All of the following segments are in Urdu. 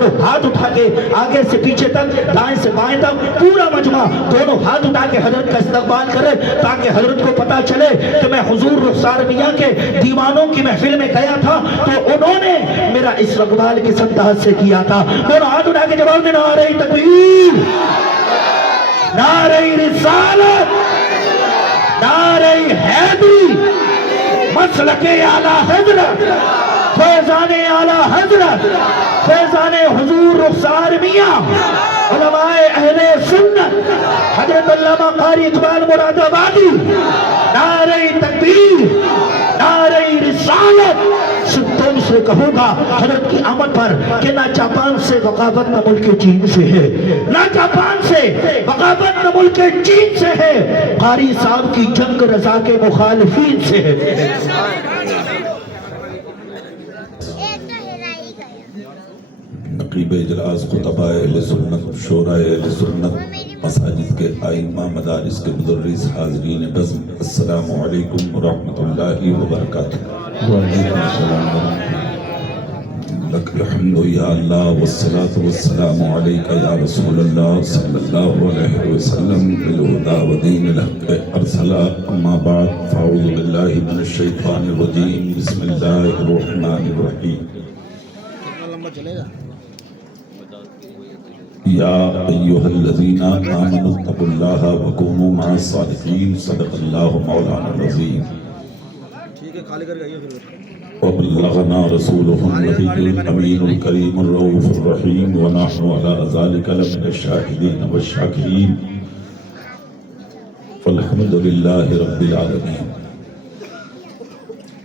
دونوں ہاتھ اٹھا کے آگے سے پیچھے تک دائیں سے بائیں تک پورا مجمع دونوں ہاتھ اٹھا کے حضرت کا استقبال کرے تاکہ حضرت کو پتا چلے کہ میں حضور رخسار میاں کے دیوانوں کی محفل میں گیا تھا تو انہوں نے میرا استقبال کس انداز سے کیا تھا. دونوں ہاتھ اٹھا کے جواب میں نعرہ تکبیر، نعرہ رسالت، نعرہ حیدری، مسلک اعلی حضرت، فیضان اعلی حضرت، فیضان حضور رخسار میاں، علماء اہل سنت، حضرت علامہ قاری اقبال مراد آبادی. نعرہ تکبیر، نعرہ رسالت. تم سے کہوں گا حضرت کی آمد پر کہ نہ جاپان سے بغاوت نہ ملک چین سے ہے، نہ جاپان سے بغاوت نہ ملک چین سے ہے، قاری صاحب کی جنگ رضا کے مخالفین سے ہے. نقیب اجلاس، خطباء اہل سنت، شورا اہل سنت، مساجد کے ائمہ، مدارس کے مدرس، حاضرین بزم، السلام علیکم ورحمۃ اللہ وبرکاتہ. وعلیکم السلام ورحمۃ اللہ. لک الحمد یا اللہ والصلاة والسلام علیکہ یا رسول اللہ صلی اللہ علیہ وسلم بالہدی ودین الحق ارسلا. اما بعد فاعوذ باللہ من الشیطان الرجیم. بسم اللہ الرحمن الرحیم. یا ایہا الذین آمنوا اتقوا اللہ وکونوا مع الصادقین. صدق اللہ مولانا العظیم. وبلغنا رسوله النبي الأمين الكريم الرؤوف الرحيم ونحن على ذلك لمن الشاهدين والشاكرين فالحمد لله رب العالمين.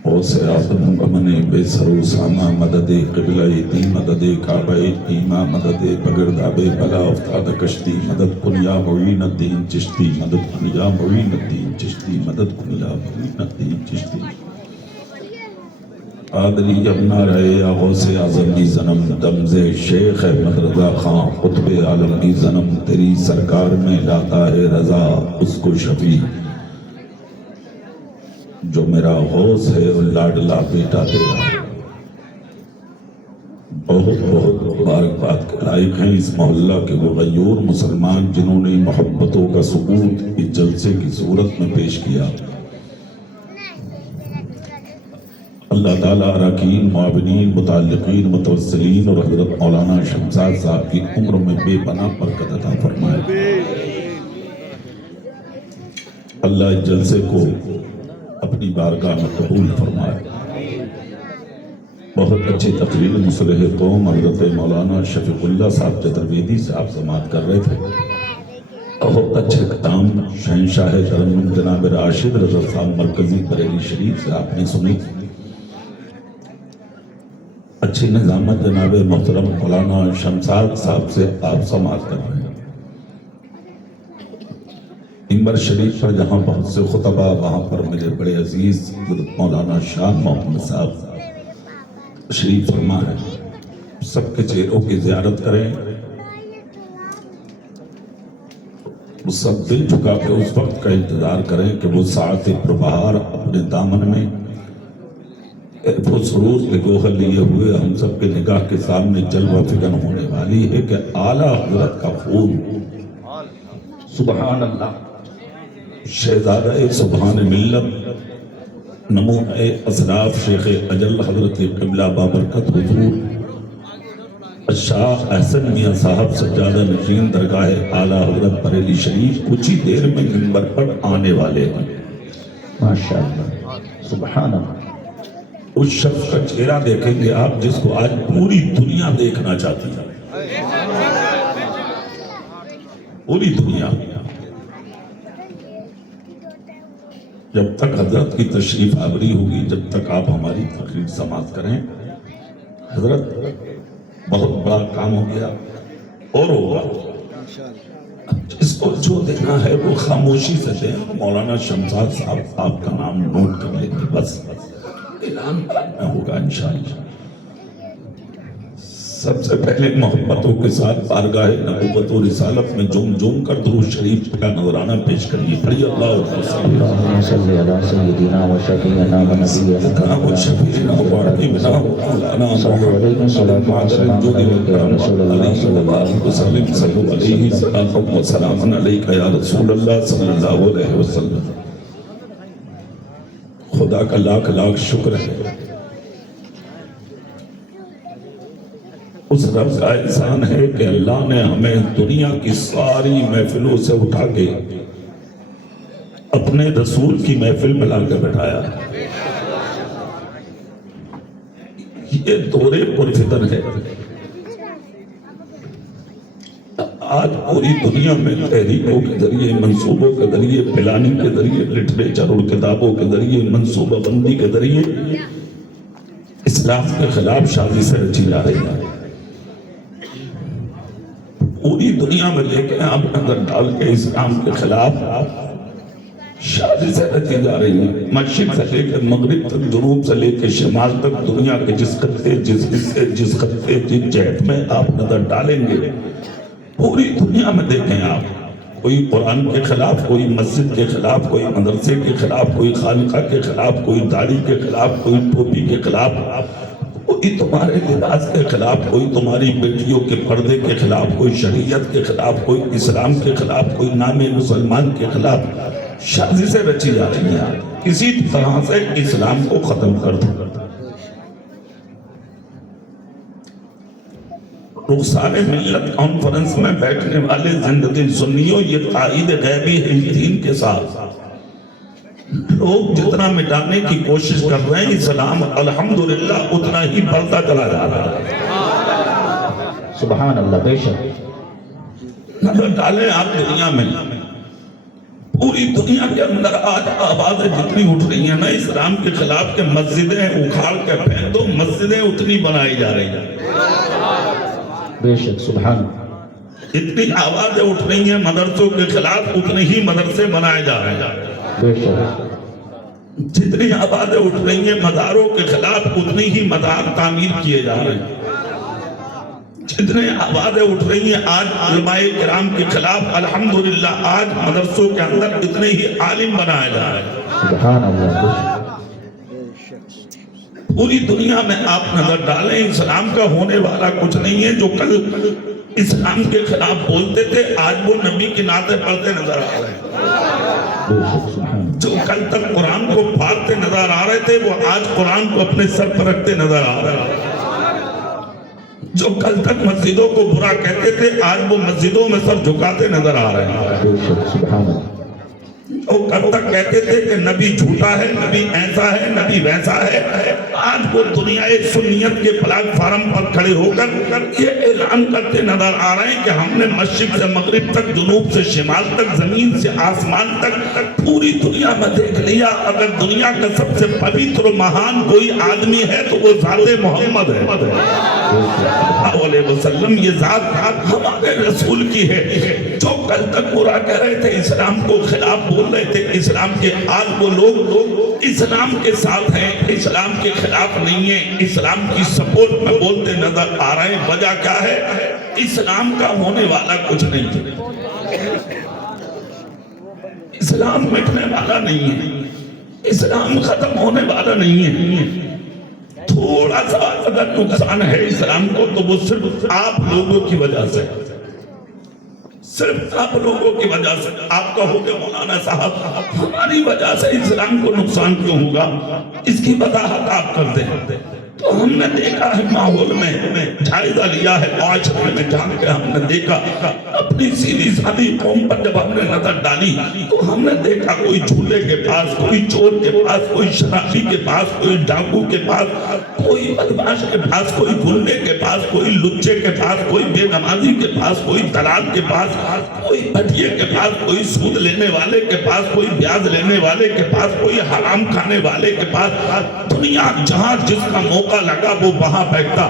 او سے آدم امن بے سرو ساما مدد قبلہ دی مدد کعبہ ایما مدد بگرداب بلا افتاد کشتی مدد کن یا معین الدین چشتی مدد کن یا معین الدین چشتی مدد کن یا معین الدین چشتی. قادری ابنا رہے یا غوث اعظم کی ظنم دمز شیخ احمد رضا خان قطب عالم کی ظنم تیری سرکار میں لاتا ہے رضا اس کو شفیع جو میرا غوث ہے اور لاڈلا بیٹا تیرا. بہت بہت مبارکباد کے لائق ہیں اس محلہ کے وہ غیور مسلمان جنہوں نے محبتوں کا ثبوت اس جلسے کی صورت میں پیش کیا. اللہ تعالیٰ اراکین، معاونین، متعلقین، متوسلین اور حضرت مولانا شمساد صاحب کی عمر میں بے پناہ برکت عطا فرمائے. اللہ اس جلسے کو اپنی بارگاہ میں قبول فرمائے. بہت اچھی تقریر مصلح قوم حضرت مولانا شفیق اللہ صاحب چترویدی صاحب سماعت کر رہے تھے. بہت اچھے کلام شہنشاہ ترنم جناب راشد رضا صاحب مرکزی بریلی شریف سے آپ نے سنی. اچھی نظامت جناب محترم مولانا شمساد صاحب سے آپ سماعت کر رہے ہیں. منبر شریف پر جہاں بہت سے خطبہ، وہاں پر میرے بڑے عزیز حضرت مولانا شاہ محمد صاحب شریف فرما ہے. سب کے چہروں کی زیارت کریں. وہ سب دل جھکا کے اس وقت کا انتظار کریں کہ وہ ساعت پربہار اپنے دامن میں وہ سرور کے گوہر لیے ہوئے ہم سب کے نگاہ کے سامنے جلوہ فکن ہونے والی ہے کہ اعلیٰ حضرت کا خون. سبحان اللہ. شہزادہ سبحان ملت نمونہ اسراف شیخ اجل حضرت قبلہ بابرکت حضور شاہ احسن میاں صاحب سجادہ نشین درگاہ اعلیٰ حضرت بریلی شریف کچھ ہی دیر میں منبر پر آنے والے ہیں. ماشاءاللہ. سبحان اللہ. اس شخص کا چہرہ دیکھیں گے آپ جس کو آج پوری دنیا دیکھنا چاہتی ہے. پوری دنیا. جب تک حضرت کی تشریف آوری ہوگی، جب تک آپ ہماری تقریر سماعت کریں، حضرت بہت بڑا کام ہو گیا اور ہوگا. جس کو جو دینا ہے وہ خاموشی سے دیں. مولانا شمساد صاحب آپ کا نام نوٹ کر لیں گے. بس اعلان ہوگا انشاءاللہ. سب سے پہلے محبتوں کے ساتھ بارگاہ نبوت و رسالت میں جوم جوم کر درود شریف کا نذرانہ پیش کریے. پڑھیے اللہم صلی علی سیدنا و شفیعنا و نبینا و شفیعنا و حبیبنا و مولانا صلی علیہ وسلم یا رسول اللہ صلی اللہ علیہ وسلم صلی علیہ وسلم و سلام علیکہ یا رسول اللہ صلی اللہ علیہ وسلم. خدا کا لاکھ لاکھ شکر ہے، اس رب کا احسان ہے کہ اللہ نے ہمیں دنیا کی ساری محفلوں سے اٹھا کے اپنے رسول کی محفل میں لا کے بٹھایا. یہ دورے پرفتن ہے. آج پوری دنیا میں تحریکوں کے ذریعے، منصوبوں کے ذریعے، پلاننگ کے ذریعے، لٹریچر اور کتابوں کے ذریعے، منصوبہ بندی کے ذریعے اسلام کے خلاف سازشیں رچی جا رہی ہیں. پوری دنیا میں لے کے آپ اندر ڈال کے اسلام کے خلاف سازشیں رچی جا رہی ہیں. مشرق سے لے کے مغرب تک، جنوب سے لے کے شمال تک، دنیا کے جس خطے، جس حصے، جس خطے، جس جہت میں آپ نظر ڈالیں گے، پوری دنیا میں دیکھیں آپ، کوئی قرآن کے خلاف، کوئی مسجد کے خلاف، کوئی مدرسے کے خلاف، کوئی خانقاہ کے خلاف، کوئی داڑھی کے خلاف، کوئی ٹوپی کے خلاف، کوئی تمہارے لباس کے خلاف، کوئی تمہاری بیٹیوں کے پردے کے خلاف، کوئی شریعت کے خلاف، کوئی اسلام کے خلاف، کوئی نام مسلمان کے خلاف سازشیں رچی جا رہی ہیں. کسی طرح سے اسلام کو ختم کر دو. رخسار ملت کانفرنس میں بیٹھنے والے زندگی سنیوں، یہ تائید غیبی ہے دین کے ساتھ. لوگ جتنا مٹانے کی کوشش کر رہے ہیں، اسلام الحمدللہ اتنا ہی بڑھتا چلا جا رہا ہے. سبحان اللہ. بے شک نظر ڈالیں آپ دنیا میں، پوری دنیا کے اندر آج آوازیں جتنی اٹھ رہی ہیں نا اسلام کے خلاف، کہ مسجدیں اکھاڑ کے پھینک دو، مسجدیں اتنی بنائی جا رہی ہیں. بے شک سبحان. اتنی آوازیں اٹھ رہی ہیں مدرسوں کے خلاف، اتنے ہی مدرسے بنائے جا رہے ہیں. بے شک. جتنی آوازیں اٹھ رہی ہیں مزاروں کے خلاف، اتنی ہی مزار تعمیر کیے جا رہے ہیں. جتنے آوازیں اٹھ رہی ہیں آج علماء کرام کے خلاف، الحمدللہ آج مدرسوں کے اندر اتنے ہی عالم بنائے جا رہے ہیں. سبحان اللہ. پوری دنیا میں آپ نظر ڈالیں، اسلام کا ہونے والا کچھ نہیں ہے. جو کل اسلام کے خلاف بولتے تھے، آج وہ نبی کی نعتیں پڑھتے نظر آ رہے ہیں. جو کل تک قرآن کو پھاڑتے نظر آ رہے تھے، وہ آج قرآن کو اپنے سر پر رکھتے نظر آ رہے ہیں. جو کل تک مسجدوں کو برا کہتے تھے، آج وہ مسجدوں میں سر جھکاتے نظر آ رہے ہیں. بے شک سبحان اللہ. وہ کل تک کہتے تھے کہ نبی جھوٹا ہے، نبی ایسا ہے، نبی ویسا ہے، آج وہ دنیا سنیت کے پلیٹ فارم پر کھڑے ہو کر یہ اعلان کرتے نظر آ رہے ہیں کہ ہم نے مشرق سے مغرب تک، جنوب سے شمال تک، زمین سے آسمان تک پوری دنیا میں دیکھ لیا. اگر دنیا کا سب سے پوتر مہان کوئی آدمی ہے تو وہ ذات محمد ہے علیہ وسلم. یہ ذات ہمارے رسول کی ہے. جو کل تک برا کہہ رہے تھے، اسلام کو خلاف بول رہے تھے اسلام کے، آج وہ لوگ اسلام کے ساتھ ہیں، اسلام کے خلاف نہیں ہیں، اسلام کی سپورٹ میں بولتے نظر آ رہے ہیں. وجہ کیا ہے؟ اسلام کا ہونے والا کچھ نہیں ہے. اسلام مٹنے والا نہیں ہے، اسلام ختم ہونے والا نہیں ہے. تھوڑا سا اگر نقصان ہے اسلام کو تو وہ صرف آپ لوگوں کی وجہ سے، صرف آپ لوگوں کی وجہ سے. آپ کہو کہ مولانا صاحب ہماری وجہ سے اسلام کو نقصان کیوں ہوگا؟ اس کی وضاحت آپ کر دیں. تو ہم نے دیکھا ہے ماحول میں جائزہ لیا ہے، معاشرے میں جان کے ہم نے دیکھا، اپنی سیدھی سادھی قوم پر جب ہم نے نظر ڈالی تو ہم نے دیکھا کوئی جھولے کے پاس، کوئی چور کے پاس، کوئی شرابی کے پاس، کوئی ڈاکو کے پاس، کوئی بدماش کے پاس، کوئی گنڈے کے پاس، کوئی لچے کے پاس، کوئی بے نمازی کے پاس، کوئی دلال کے پاس، کوئی بھٹیے کے پاس، کوئی سود لینے والے کے پاس، کوئی بیاض لینے والے کے پاس، کوئی حرام کھانے والے کے پاس. دنیا جہاں جس کا موقع لگا وہ وہاں بیٹھتا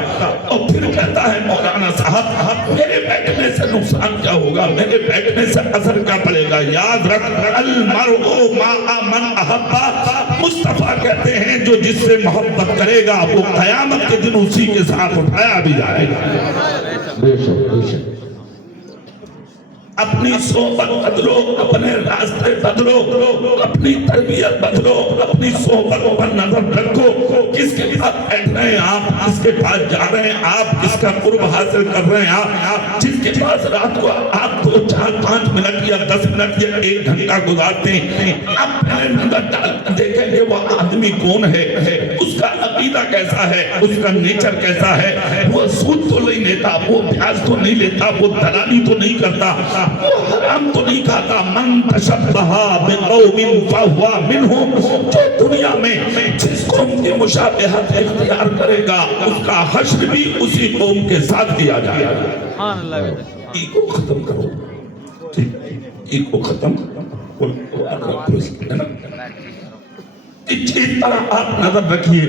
اور پھر کہتا ہے مولانا صاحب میرے بیٹھنے سے نقصان کیا ہوگا، میرے بیٹھنے سے اثر کیا پڑے گا؟ یاد رکھ، المرء مع من احب. مصطفیٰ کہتے ہیں جو جس سے محبت کرے گا وہ قیامت کے دن اسی کے ساتھ اٹھایا بھی جائے گا. بے شک بے شک. اپنی صحبت بدلو, اپنے راستے بدلو, اپنی تربیت بدلو, اپنی صحبت پر نظر رکھو. کس کے پاس بیٹھ رہے ہیں آپ, کس کے پاس جا رہے ہیں آپ, کس کا قرب حاصل کر رہے ہیں آپ. جس کے پاس رات کو آپ 2, 4, 5 منٹ یا 10 منٹ یا 1 گھنٹہ گزارتے ہیں, آپ پہلے نظر ڈال کر دیکھیں کہ وہ آدمی کون ہے, اس کا عقیدہ کیسا ہے, اس کا نیچر کیسا ہے. وہ سود تو نہیں لیتا, وہ پیاز تو نہیں لیتا, وہ دلالی تو نہیں کرتا, وہ حرام تو نہیں کھاتا. من تشبہ بقوم فہو منہم, جو دنیا میں جس قوم کی مشابہت اختیار کرے گا اس کا حشر بھی اسی قوم کے ساتھ کیا جائے گا. ایگو ختم کرو, ایگو ختم کرو. اس طرح آپ نظر رکھیے.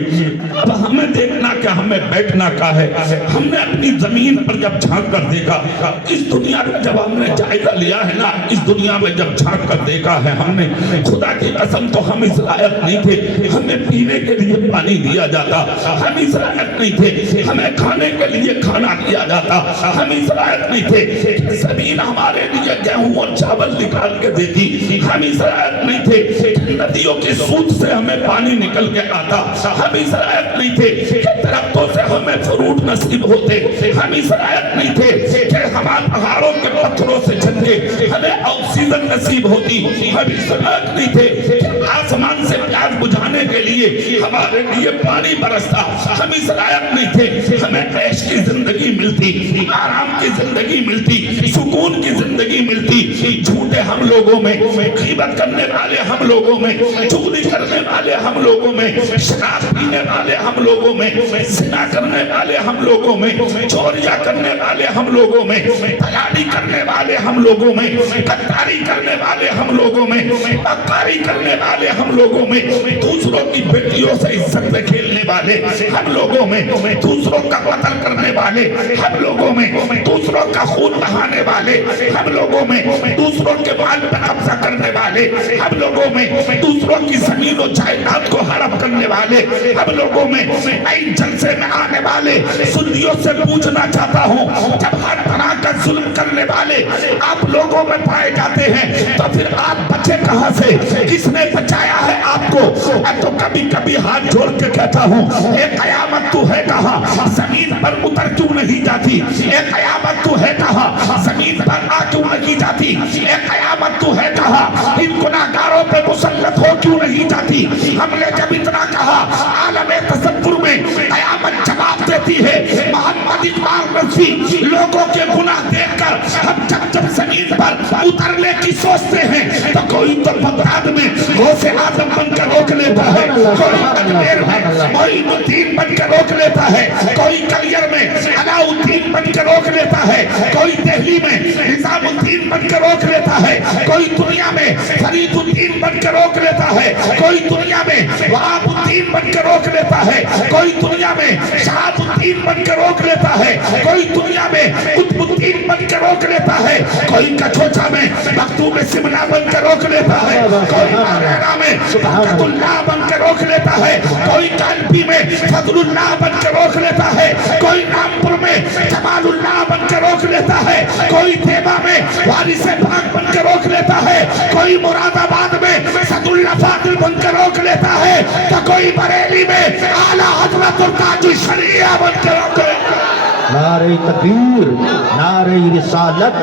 اب ہمیں دیکھنا کیا, ہمیں بیٹھنا کیا ہے. ہم نے اپنی زمین پر جب جھانک کر دیکھا, اس دنیا کا جب ہم نے جائزہ لیا ہے نا, اس دنیا میں جب جھانک کر دیکھا ہے ہم نے, خدا کی قسم تو ہم اس لائق نہیں تھے. ہمیں پینے کے لیے پانی دیا جاتا, ہم اس لائق نہیں تھے. ہمیں کھانے کے لیے کھانا دیا جاتا, ہم اس لائق نہیں تھے. زمین ہمارے لیے گیہوں اور چاول نکال کے دیتی, ہم اس لائق نہیں تھے. ندیوں کی سوت سے ہمیں پانی نکل کے آتا, ہم اس لائق نہیں تھے. درختوں سے ہمیں فروٹ نصیب ہوتے, ہم اس لائق نہیں تھے. کہ ہمارے پہاڑوں کے پتھروں سے جھنڈے ہمیں آکسیجن نصیب ہوتی, ہم اس لائق نہیں تھے. آسمان سے پیاس بجھانے کے لیے ہمارے لیے پانی برستا, ہم اس لائق نہیں تھے. ہمیں عیش کی زندگی ملتی, آرام کی زندگی ملتی, سکون کی زندگی ملتی. جھوٹے ہم لوگوں میں, غیبت کرنے والے ہم لوگوں میں, چغلی کرنے والے ہم لوگوں میں, شراب پینے والے ہم لوگوں میں, زنا کرنے والے ہم لوگوں میں, چوریاں کرنے والے ہم لوگوں میں, دلالی کرنے والے ہم لوگوں میں, غداری کرنے والے ہم لوگوں میں, مکاری کرنے والے ہم لوگوں میں, دوسروں کی بیٹیوں سے عزت سے کھیلنے والے ہم لوگوں میں, دوسروں کا قتل کرنے والے ہم لوگوں میں, دوسروں کا خون بہانے والے ہم لوگوں میں, دوسروں کے مال پر قبضہ کرنے والے ہم لوگوں میں, دوسروں کی زمین و جائیداد کو ہڑپ کرنے والے ہم لوگوں میں, نئی جلسے میں آنے والے سنیوں سے پوچھنا چاہتا ہوں, جب ہر طرح کا ظلم کرنے والے آپ لوگوں میں پائے جاتے ہیں تو پھر آپ بچے کہاں سے, کس نے بچایا ہے آپ کو. میں تو کبھی کبھی ہاتھ جوڑ کے کہتا ہوں, اے قیامت تو ہے کہاں, زمین پر اتر کیوں نہیں جاتی. اے قیامت تو ہے کہاں, زمین پر آ کیوں نہیں جاتی. اے قیامت تو ہے کہاں, ان گناہگاروں پہ مسلط ہو کیوں نہیں جاتی. ہم نے جب اتنا کہا, عالم تصور میں قیامت جواب دیتی ہے. محمد اقبال رضوی لوگوں کے گناہ دیکھ کر ہم جب زمین پر اترنے کی سوچتے ہیں تو کوئی تو بغداد میں غوث اعظم بن کر روک لیتا ہے, کوئی اجمیر میں معین الدین بن کر روک لیتا ہے, کوئی کلیر میں علاء الدین بن کر روک لیتا ہے, کوئی دہلی میں نظام الدین بن کر روک لیتا ہے, کوئی دنیا میں فرید الدین بن کر روک لیتا ہے, کوئی دنیا میں وہاب الدین بن کر روک لیتا ہے, کوئی دنیا میں شہاب الدین بن کر روک لیتا ہے, کوئی دنیا میں قطب الدین بن کر روک لیتا ہے, کوئی کچھوچا میں مکتوب سمنا بن کر روک لیتا ہے, کوئی مارینا میں برکت اللہ بن کر روک لیتا ہے, کوئی کانپی میں فضل اللہ بن کر روک لیتا ہے, کوئی رامپور میں جمال اللہ بن کر روک لیتا ہے, کوئی دیوا میں وارث پاک بن کر روک لیتا ہے, کوئی مراد آباد میں صد اللہ فاضل بن کر روک لیتا ہے, تو کوئی بریلی میں اعلیٰ حضرت تاج الشریعہ بن کر روک لیتا ہے. نعرہ تکبیر, نعرہ رسالت,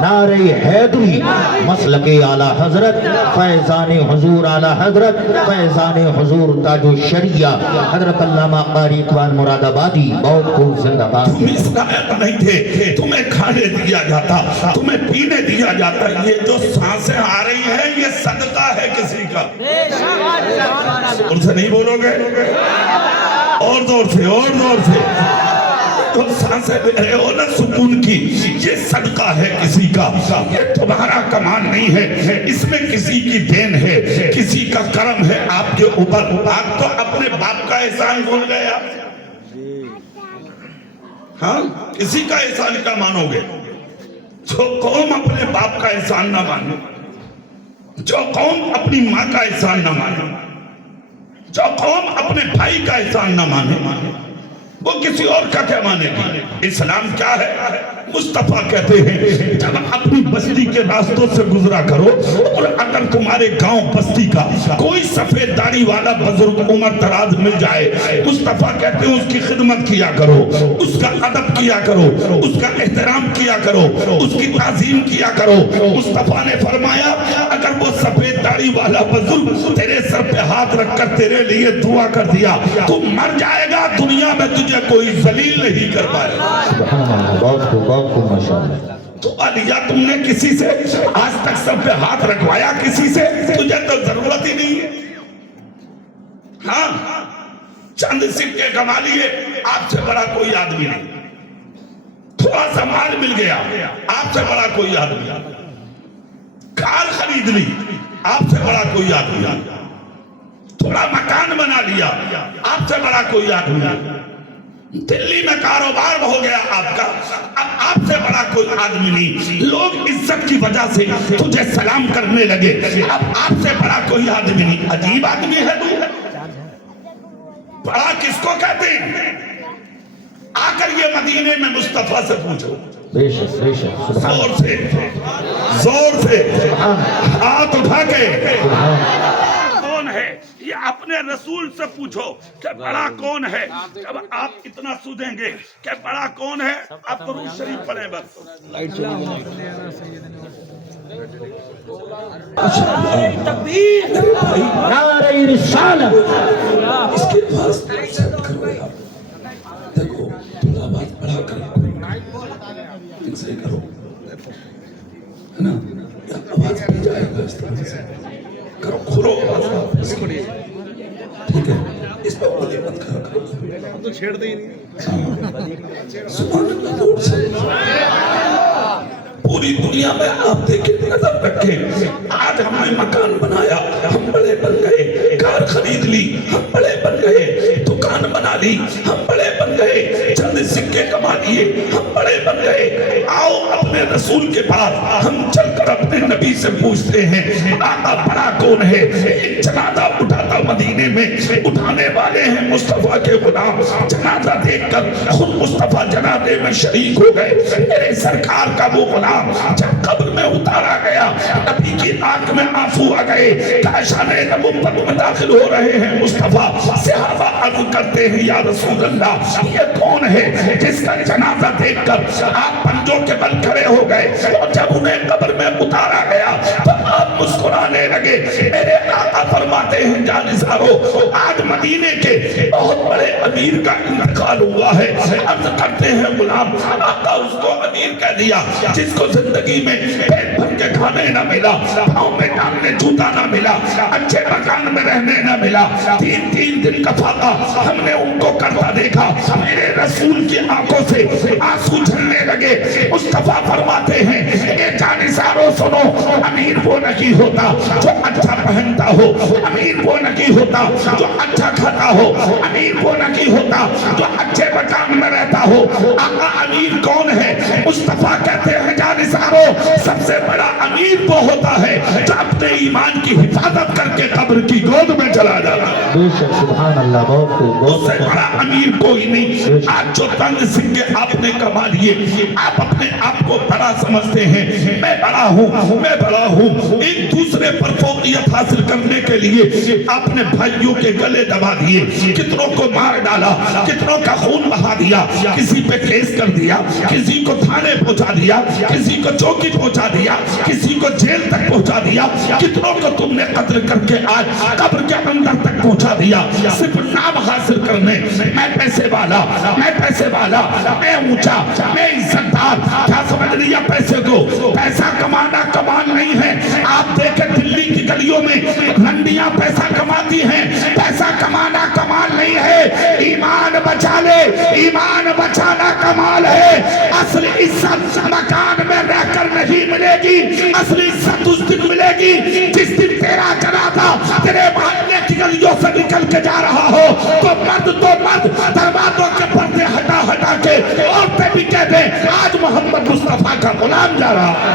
نعرہ حیدری, مسلک اعلیٰ حضرت, فیضان حضور اعلیٰ حضرت, فیضان حضور تاج الشریعہ حضرت علامہ قاری اقبال مراد آبادی, بہت خوب زندہ باد. تم اس لائق نہیں تھے, تمہیں کھانے دیا جاتا, تمہیں پینے دیا جاتا. یہ جو سانسیں آ رہی ہیں یہ صدقہ ہے کسی کا. اور سے نہیں بولو گے, اور زور سے, اور زور سے. تم سانسیں لے رہے ہو نا سکون کی, یہ صدقہ ہے کسی کا, یہ تمہارا کمان نہیں ہے, اس میں کسی کی دین ہے, کسی کا کرم ہے آپ کے اوپر. آپ تو اپنے باپ کا احسان بھول گئے آپ, ہاں کسی کا احسان کا مانو گے. جو قوم اپنے باپ کا احسان نہ مانے, جو قوم اپنی ماں کا احسان نہ مانے, جو قوم اپنے بھائی کا احسان نہ مانے وہ کسی اور کا کیا مانے گی؟ اسلام کیا ہے؟ مصطفیٰ کہتے ہیں جب اپنی بستی کے راستوں سے گزرا کرو اور اگر تمہارے گاؤں بستی کا کوئی سفید داڑھی والا بزرگ عمر دراز مل جائے، مصطفیٰ کہتے ہیں اس کی خدمت کیا کرو، اس کا ادب کیا کرو، اس کا احترام کیا کرو، اس کی تعظیم کیا کرو۔ مصطفیٰ نے فرمایا اگر وہ سفید داڑھی والا بزرگ تیرے سر پہ ہاتھ رکھ کر تیرے لیے دعا کر دیا تو مر جائے گا، دنیا میں تجھے کوئی ذلیل نہیں کر پائے گا۔ سبحان اللہ، بہت خوب ماشاءاللہ۔ تو علیہ تم نے کسی سے آج تک سر پہ ہاتھ رکھوایا کسی سے؟ تجھے تو ضرورت ہی نہیں ہے۔ ہاں چند سکے کما لیے، آپ سے بڑا کوئی آدمی نہیں۔ تھوڑا سا مال مل گیا، آپ سے بڑا کوئی آدمی نہیں۔ کار خرید لی، آپ سے بڑا کوئی آدمی نہیں۔ تھوڑا مکان بنا لیا، آپ سے بڑا کوئی آدمی نہیں۔ دلی میں کاروبار ہو گیا آپ کا، اب آپ سے بڑا کوئی آدمی نہیں۔ لوگ عزت کی وجہ سے تجھے سلام کرنے لگے، اب آپ سے بڑا کوئی آدمی نہیں۔ عجیب آدمی ہے تو۔ بڑا کس کو کہتے ہیں؟ آ کر یہ مدینے میں مصطفیٰ سے پوچھو، بے شک بے شک، زور سے زور سے ہاتھ اٹھا کے کون ہے یہ اپنے رسول سے پوچھو کہ بڑا کون ہے۔ جب آپ اتنا سودیں گے کہ بڑا کون ہے، آپ درود شریف پڑھیں بس۔ نعرہ رسالت۔ اس کے پاس سیٹ کرو آپ، دیکھو تھوڑا بات بڑھا کر ان سے کرو، ہے نا؟ آواز بھی جائے گا اس طرح سے کرو، کھلو آواز ٹھیک ہے، اس پہ بڑی مت کرو، ہم تو چھیڑ دے ہی نہیں۔ سبحان اللہ، زور سے پوری دنیا میں آپ دیکھیں، نظر رکھیں، آج ہم نے مکان بنایا، ہم بڑے بن گئے، کار خرید لی، ہم بڑے بن گئے، دکان بنا لی، ہم بڑے بن گئے، چند سکے کما لیے، ہم بڑے بن گئے۔ آؤ اپنے رسول کے پاس ہم چل کر اپنے نبی سے پوچھتے ہیں آقا بڑا کون ہے؟ ایک جنازہ اٹھاتا مدینے میں، اٹھانے والے ہیں مصطفیٰ کے غلام، جنازہ دیکھ کر خود مصطفیٰ جنازے میں شریک ہو گئے۔ میرے سرکار کا وہ غلام جب قبر میں اتارا گیا، نبی کی آنکھ میں آنسو آ گئے، کاشان نبوت میں داخل ہو رہے ہیں مصطفیٰ۔ صحابہ عرض کرتے ہیں یا رسول اللہ یہ کون ہے جس کا جنازہ دیکھ کر آپ پنجوں کے بل کھڑے ہو گئے، اور جب انہیں قبر میں اتارا گیا تو آپ مسکرانے لگے۔ میرے آقا فرماتے ہیں جانسارو آج مدینے کے بہت بڑے امیر کا انتقال ہوا ہے۔ عرض کرتے ہیں غلام، آقا اس کو امیر کہہ دیا جس کو زندگی میں پیٹ بھر کے کھانے نہ ملا، پاؤں میں ڈالنے جوتا نہ ملا، اچھے مکان میں رہنے نہ ملا، تین دن کا فاقہ ہم نے ان کو کرتا دیکھا۔ میرے رسول کی آنکھوں سے آنسو جھلنے لگے۔ مصطفیٰ فرماتے ہیں اے جانسارو سنو، امیر وہ نہیں ہوتا جو اچھا پہنتا ہو، امیر وہ نہیں ہوتا جو اچھا کھاتا ہو، امیر وہ نہیں ہوتا جو اچھے مکان میں رہتا ہو۔ آقا امیر کون ہے؟ مصطفیٰ کہتے ہیں جانسارو سب سے بڑا امیر وہ ہوتا ہے جو اپنے ایمان کی حفاظت کر کے قبر کی گود میں چلا جاتا ہے۔ بے شک، سبحان اللہ، بہت اس سے بڑا امیر کوئی نہیں۔ آج جو تنگ سکے آپ نے کما لیے، آپ اپنے آپ کو بڑا سمجھتے ہیں، میں بڑا ہوں، میں بڑا ہوں۔ ایک دوسرے پر فوقیت حاصل کرنے کے لیے اپنے بھائیوں کے گلے دبا دیے، کتنوں کو مار ڈالا، کتنوں کا خون بہا دیا، کسی پہ کیس کر دیا، کسی کو تھانے پہنچا دیا، کسی کو چوکی پہنچا دیا، کسی کو جیل تک پہنچا دیا، کتنوں کو تم نے قتل کر کے آج قبر کے اندر تک پہنچا دیا، صرف نام حاصل کرنے۔ میں پیسے والا، میں پیسے والا، میں اونچا، میں عزت دار، کیا سمجھ لیا پیسے کو؟ پیسہ کمانا کمال نہیں ہے۔ آپ دیکھیں دلی کی گلیوں میں رنڈیاں پیسہ کماتی ہیں، پیسہ کمانا کمال نہیں ہے۔ ایمان بچا لے، ایمان بچانا کمال ہے۔ اصل عزت مکان میں رہ کر نہیں ملے گی، اصل عزت اس دن ملے گی جس دن تیرا جنازہ تیرے محلے کی گلیوں سے نکل کے جا رہا ہو تو مرد دروازوں کے پردے ہٹا ہٹا کے عورتیں بھی کہہ دیں آج محمد مصطفیٰ کا غلام جا رہا ہے۔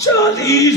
40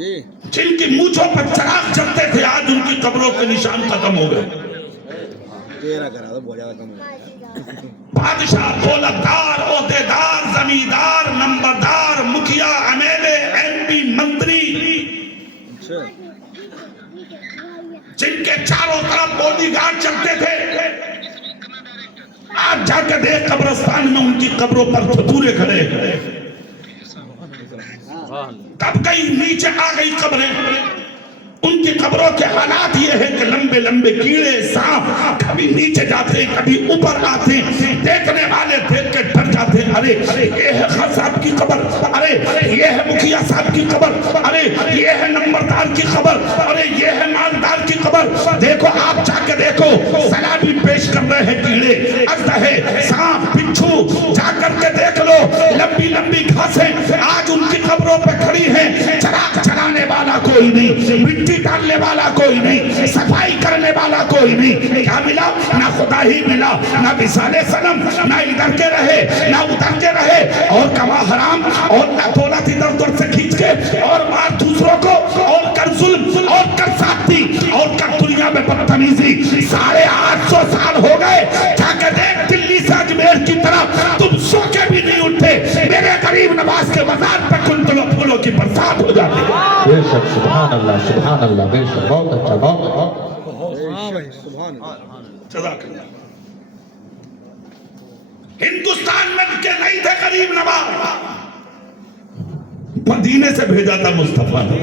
جن کی مونچھوں پر چراغ جلتے تھے آج ان کی قبروں کے نشان ختم ہو گئے. بادشاہ، دولتدار، عہدیدار، زمیندار، نمبردار، مکھیا، M L A, M P, منتری، جن کے چاروں طرف باڈی گارڈ چلتے تھے، آج جا کے دیکھ قبرستان میں ان کی قبروں پر فتورے کھڑے. تب گئی نیچے آ گئی قبریں. ان کی قبروں کے حالات یہ ہے کہ لمبے لمبے کیڑے، سانپ کبھی نیچے جاتے ہیں کبھی اوپر آتے ہیں. دیکھنے والے دیکھ کے ڈر جاتے ہیں. ارے یہ ہے خان صاحب کی قبر، ارے یہ ہے مکھیا صاحب کی قبر، ارے یہ ہے نمبردار کی قبر، ارے یہ ہے مالدار کی قبر. دیکھو آپ جا کے دیکھو، سلابی پیش کر رہے ہیں کیڑے، اژدہے، سانپ، بچھو. جا کر کے دیکھ لو لمبی لمبی گھاسیں آج ان کی قبروں پہ کھڑی ہیں. چراغ جلانے والا کوئی نہیں، مٹی ڈالنے والا کوئی نہیں، صفائی کرنے والا کوئی نہیں. کیا ملا؟ نہ خدا ہی ملا، نہ وصال صنم، نہ ادھر کے رہے نہ ادھر کے رہے، اور کما حرام، اور نہ دولت ادھر ادھر سے کھینچ کے اور مار دوسروں کو، اور کر ظلم، اور کر سختی، اور کر دنیا میں بدتمیزی. 850 سال ہو گئے. جا کے دیکھ دلی سے اجمیر کی طرف تم سو کے بھی نہیں اٹھے. میرے غریب نواز کے مزار پہ کنٹلوں پھولوں کی برسات ہو جاتی ہے. بے شک، سبحان اللہ، سبحان اللہ، بے شک، بہت اچھا، بہت اچھا. جزاک اللہ. ہندوستان میں کے نہیں تھے غریب نواز، مدینے سے بھیجا تھا مصطفیٰ نے.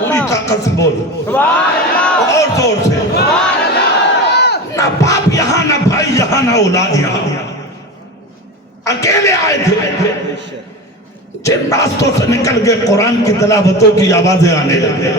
پوری طاقت سے بول، اور زور سے. نہ باپ یہاں، نہ بھائی یہاں، نہ اولاد یہاں، اکیلے آئے تھے. جن راستوں سے نکل گئے قرآن کی تلاوتوں کی آوازیں آنے لگے،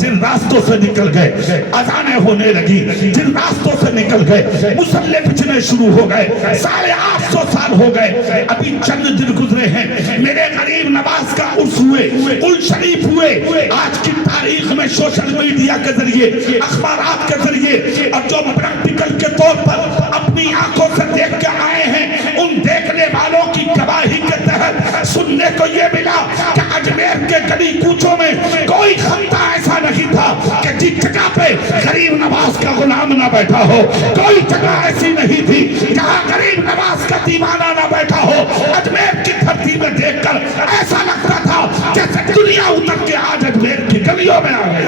جن راستوں سے نکل گئے اذانیں ہونے لگی، جن راستوں سے نکل گئے مصلے بچنے شروع ہو گئے. 850 سال ہو گئے. ابھی چند دن گزرے ہیں، میرے غریب نواز کا عرس ہوئے، قل شریف ہوئے. آج کی تاریخ میں سوشل میڈیا کے ذریعے، اخبارات کے ذریعے، اور جو پریکٹیکل کے طور پر اپنی آنکھوں سے دیکھ کے آئے ہیں، ان دیکھنے والوں کی گواہی کے تحت سننے کو یہ ملا کہ اجمیر کے گلی کوچوں میں کوئی خطہ ایسا نہیں تھا کہ جس جگہ پہ غریب نواز کا غلام نہ بیٹھا ہو. کوئی جگہ ایسی نہیں تھی جہاں غریب نواز کا دیوانہ نہ بیٹھا ہو. اجمیر کی دھرتی میں دیکھ کر ایسا لگتا تھا جیسے دنیا اتر کے آج اجمیر کی گلیوں میں آ گئی.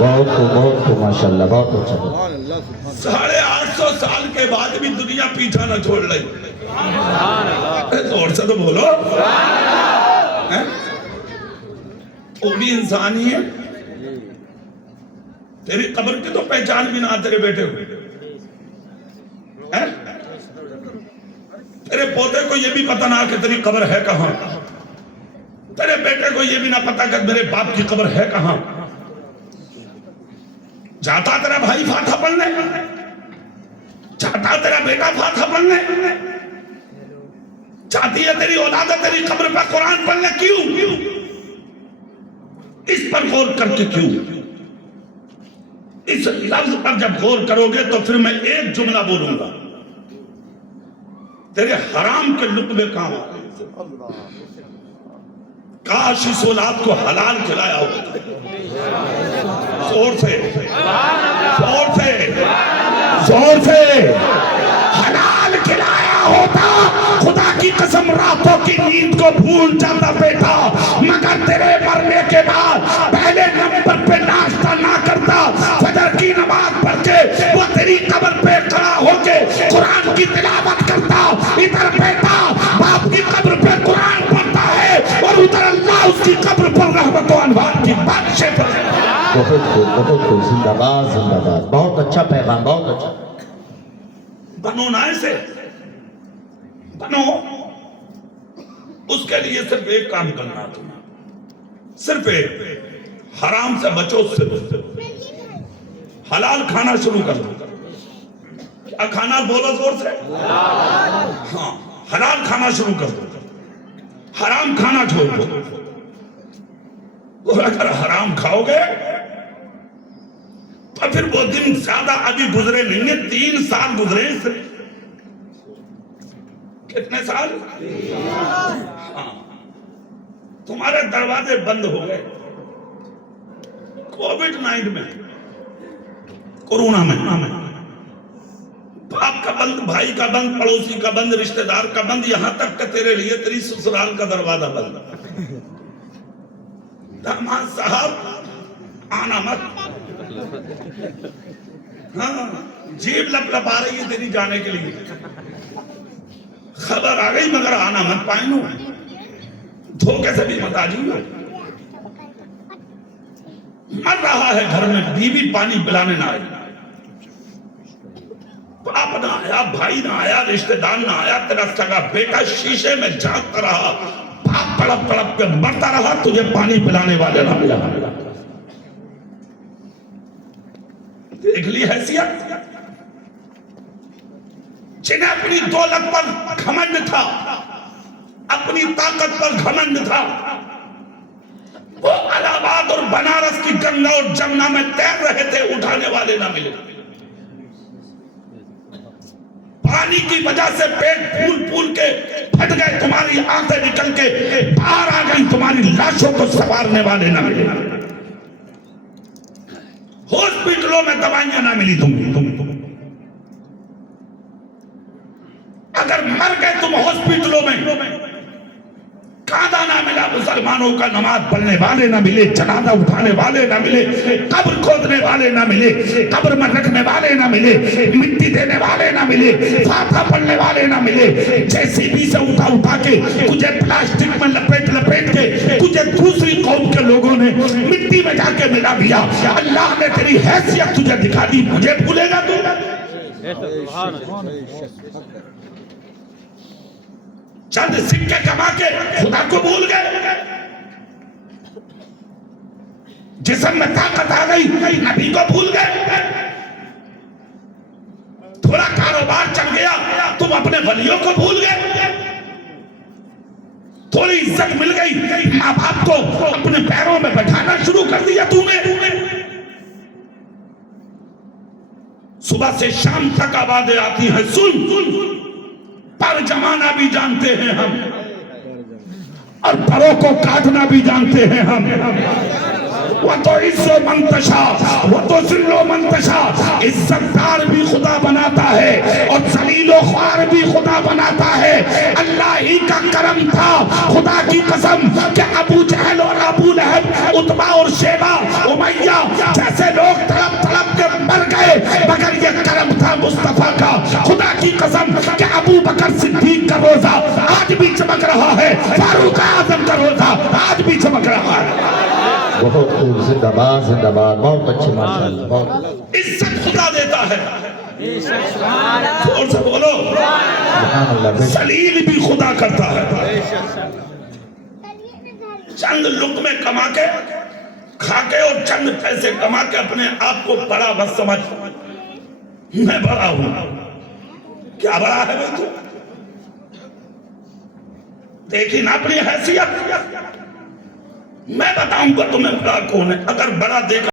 بہت ماشاءاللہ، بہت اچھا. 850 سال کے بعد بھی دنیا پیچھا نہ چھوڑ رہی. زور سے تو بولو. وہ بھی انسان ہی ہے. تیری قبر کی تو پہچان بھی نہ تیرے بیٹے ہوئے. تیرے پوتے کو یہ بھی پتہ نہ کہ تیری قبر ہے کہاں. تیرے بیٹے کو یہ بھی نہ پتہ کہ میرے باپ کی قبر ہے کہاں. جاتا تیرا بھائی فاتحہ پڑھنے، چاہتا تیرا بیٹا فاتحہ پڑھنے، چاہتی ہے تیری اولاد تیری قبر پہ قرآن پڑھنے. کیوں؟ اس پر غور کر کے کیوں؟ اس لفظ پر جب غور کرو گے تو پھر میں ایک جملہ بولوں گا، تیرے حرام کے لقمے کام آ گئے. کاش اس اولاد کو حلال کھلایا ہوتا. زور سے، زور سے، زور سے. حلال کھلایا ہوتا. خدا کی قسم راتوں کی نیند کو بھول جاتا بیٹا، مگر تیرے مرنے کے بعد پہلے نمبر پہ ناشتہ نہ کرتا. فجر کی نماز پڑھ کے وہ تیری قبر پہ کھڑا ہو کے قرآن کی تلاوت کرتا. ادھر بیٹا باپ کی قبر پہ قرآن پڑھتا ہے اور ادھر اللہ اس کی قبر پر رحمت و انوار کی بارشیں پڑھ. بہت زندہ باد، زندہ باد. بہت اچھا پیغام، بہت اچھا. بنو نہ ایسے بنو. اس کے لیے صرف ایک کام کرنا تم، صرف ایک، حرام سے بچو، اس سے بچو. حلال کھانا شروع کر دو. کیا کھانا؟ بولو زور سے. ہاں، حلال کھانا شروع کر دو. حرام کھانا چھوڑ دو. اور اگر حرام کھاؤ گے تو پھر وہ دن زیادہ ابھی گزرے نہیں ہیں. 3 سال گزرے ہیں صرف. کتنے سال؟ ہاں. تمہارے دروازے بند ہو گئے کووڈ-19 میں، کورونا میں، باپ کا بند، بھائی کا بند، پڑوسی کا بند، رشتہ دار کا بند، یہاں تک کہ تیرے لیے تیری سسرال کا دروازہ بند۔ داماد صاحب آنا مت، ہاں جیب لپ لپ آ رہی ہے تیری جانے کے لیے، خبر آ گئی مگر آنا مت پائیں، دھوکے سے بھی مت آ جائیے۔ مر رہا ہے گھر میں، بیوی پانی پلانے نہ آئی، باپ نہ آیا، بھائی نہ آیا، رشتہ دار نہ آیا، تیرا سگا بیٹا شیشے میں جھانکتا رہا، باپ تڑپ تڑپ کے مرتا رہا، تجھے پانی پلانے والے نہ ملا۔ دیکھ لی حیثیت، جنہیں اپنی دولت پر گھمنڈ تھا، اپنی طاقت پر گھمنڈ تھا، وہ الہ آباد اور بنارس کی گنگا اور جمنا میں تیر رہے تھے، اٹھانے والے نہ ملے۔ پانی کی وجہ سے پیٹ پھول پھول کے پھٹ گئے، تمہاری آنکھیں نکل کے باہر آ گئی، تمہاری لاشوں کو سنوارنے والے نہ ملے۔ ہاسپٹلوں میں دوائیاں نہ ملی تم، اگر مر گئے تم ہاسپٹلوں میں، کاندھا نہ ملا مسلمانوں کا، نماز پڑھنے والے نہ ملے، جنازہ اٹھانے والے نہ ملے، قبر کھودنے والے نہ ملے، قبر میں رکھنے والے نہ ملے، مٹی دینے والے نہ ملے، فاتحہ پڑھنے والے نہ ملے، جیسی بھی سے اٹھا اٹھا کے تجھے پلاسٹک میں لپیٹ لپیٹ کے تجھے دوسری قوم کے لوگوں نے مٹی میں جا کے ملا دیا۔ اللہ نے تیری حیثیت تجھے دکھا دی، مجھے بھولے گا تو؟ چند سکے کما کے خدا کو بھول گئے، جسم میں طاقت آ گئی نبی کو بھول گئے، تھوڑا کاروبار چل گیا تم اپنے ولیوں کو بھول گئے، تھوڑی عزت مل گئی ماں باپ کو اپنے پیروں میں بٹھانا شروع کر دیا تم نے۔ صبح سے شام تک آوازیں آتی ہیں، سن پر جمانا بھی جانتے ہیں ہم، اور پروں کو کاٹنا بھی جانتے ہیں ہم۔ وَتُعِزُّ مَن تَشَاءُ وَتُذِلُّ مَن تَشَاءُ، عزت دار بھی خدا بناتا ہے اور ذلیل و خوار بھی خدا بناتا ہے۔ اللہ ہی کا کرم تھا، خدا کی قسم، کہ ابو جہل اور ابو لہب، عتبہ اور شیبہ، امیہ جیسے لوگ تڑپ تڑپ کے مر گئے، مگر یہ کرم تھا مصطفیٰ کا۔ خدا کی قسم کہ ابو بکر صدیق کا روزہ آج بھی چمک رہا ہے، فاروق اعظم کا روزہ آج بھی چمک رہا ہے۔ بہت خوب، زندہ باد زندہ باد، بہت اچھے ماشاءاللہ، بہت عزت خدا دیتا ہے، زور سے بولو، سبحان اللہ۔ ذلیل بھی خدا کرتا ہے۔ چند لقمے کما کے کھا کے اور چند پیسے کما کے اپنے آپ کو بڑا بس سمجھ، میں بڑا ہوں، کیا بڑا ہے بھائی تو؟ دیکھی نا اپنی حیثیت، میں بتاؤں گا تمہیں بڑا کون ہے، اگر بڑا دیکھا